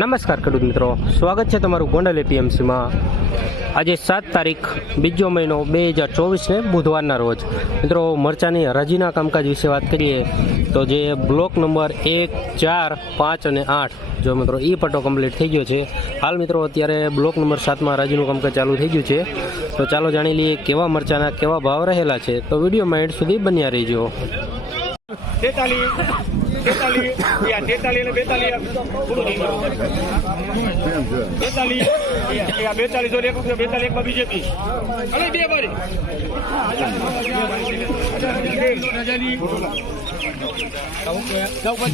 નમસ્કાર ખેડૂત મિત્રો. સ્વાગત છે તમારું ગોંડલ એપીએમસીમાં આજે સાત તારીખ, બીજો મહિનો બે હજાર ચોવીસને બુધવારના રોજ. મિત્રો, મરચાની હરાજીના કામકાજ વિશે વાત કરીએ તો જે બ્લોક નંબર એક, ચાર, પાંચ અને આઠ, જો મિત્રો એ પટ્ટો કમ્પ્લીટ થઈ ગયો છે. હાલ મિત્રો અત્યારે બ્લોક નંબર સાતમાં હરાજીનું કામકાજ ચાલુ થઈ ગયું છે. તો ચાલો જાણી લઈએ કેવા મરચાના કેવા ભાવ રહેલા છે. તો વિડીયોમાં એન્ડ સુધી બન્યા રહીજો. તેતાલીસ તેતાલીસ તેતાલીસ અને બેતાલીસ પૂરું થઈ એક રૂપિયા બેતાલીસ, એકમાં બીજેપી. અને બે બારી.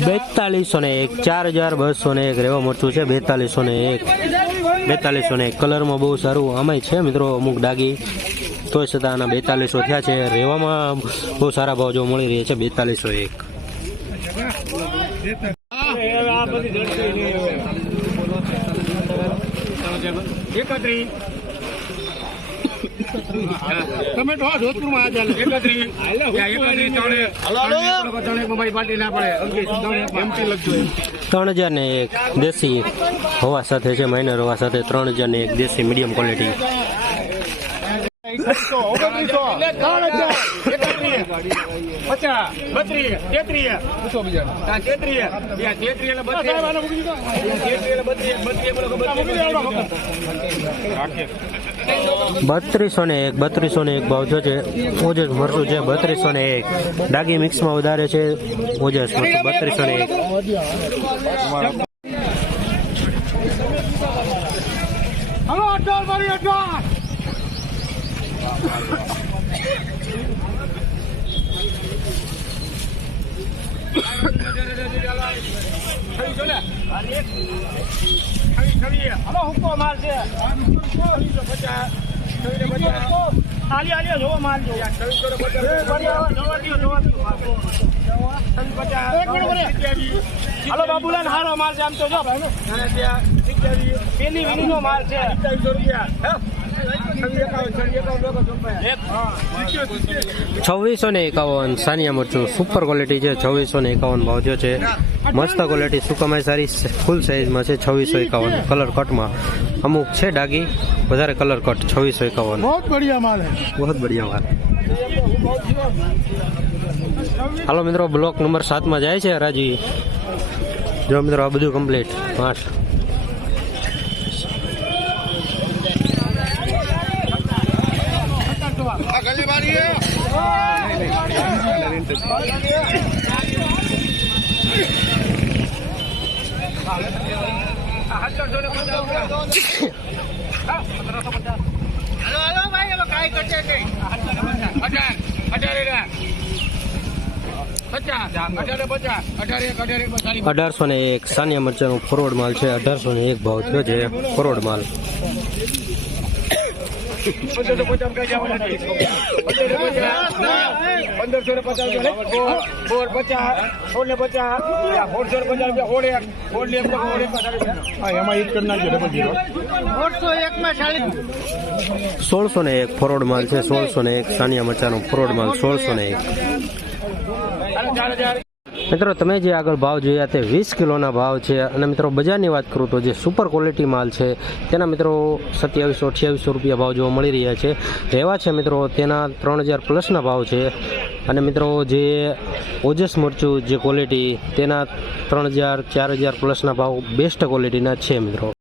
બેતાલીસો ને એક, ચાર હજાર બસો ને એક રેવા મરચું છે, બેતાલીસો ને એક. બેતાલીસો ને એક કલરમાં બહુ સારું આમાંય છે મિત્રો અમુક ડાગી. તોય છતાં આના બેતાલીસો થયા છે. રેવામાં બહુ સારા ભાવ જો મળી રહ્યા છે બેતાલીસો એક. તમે તો જોધપુર આ ચાલે એકત્રી. પાર્ટી ના પડે. એમપી લખજો ત્રણ હજાર ને એક દેશી હવા સાથે છે માઇનર હવા સાથે ત્રણ હજાર ને એક દેશી મીડિયમ ક્વોલિટી પચાસ બત્રીસ તેત્રીસ. તેત્રીસ. તેત્રીસ એટલે ને એક બત્રીસો ને એક ભાવ જો છે. ઓજસ મરચું છે બત્રીસો ને એક. ડાગી મિક્સમાં વધારે છે ઓજસ મરચું બત્રીસો ને એક. Hello, અઢાર મારી અઢાર હલો હુક્કો માલ છે આલી આલી જોવો માલ જો હલો બાબુલાલ હારો માલ છે આમ તો જો. પેલી વીણી નો માલ છે. છવ્વીસો ને એકાવન. સાનિયા મરચું સુપર ક્વોલિટી છે. છવ્વીસો ને એકાવન ભાવ થયો છે. મસ્ત ક્વોલિટી સુકમાઈ સારી ફૂલ સાઇઝમાં છે. છવ્વીસો એકાવન. કલર કટમાં અમુક છે ડાગી વધારે કલર કટ છવ્વીસો એકાવન. બહુ બઢિયા માલ બહુ બઢિયા માલ. હાલો મિત્રો બ્લોક નંબર સાતમાં જાય છે રાજી જો મિત્રો આ બધું કમ્પ્લીટ માસ્ટ અઢારસો ને એક સાનિયા મરચાનો ફોરવર્ડ માલ છે. અઢારસો ને એક ભાવ થયો છે ફોરવર્ડ માલ. પંદરસો ને એક ચાલીસ સોળસો ને એક ફોરવર્ડ માલ છે સોળસો ને એક સાનિયા મચાનો ફોરવર્ડ માલ સોળસો ને એક. મિત્રો, તમે જે આગળ ભાવ જોયા તે વીસ કિલોના ભાવ છે અને મિત્રો, બજારની વાત કરું તો જે સુપર ક્વોલિટી માલ છે, તેના મિત્રો સત્યાવીસો, અઠ્યાવીસો રૂપિયા ભાવ જોવા મળી રહ્યા છે. એવા છે મિત્રો, તેના ત્રણ હજાર પ્લસના ભાવ છે. અને મિત્રો, જે ઓજસ મરચું જે ક્વોલિટી તેના ત્રણ હજાર, ચાર હજાર પ્લસના ભાવ બેસ્ટ ક્વોલિટીના છે, મિત્રો.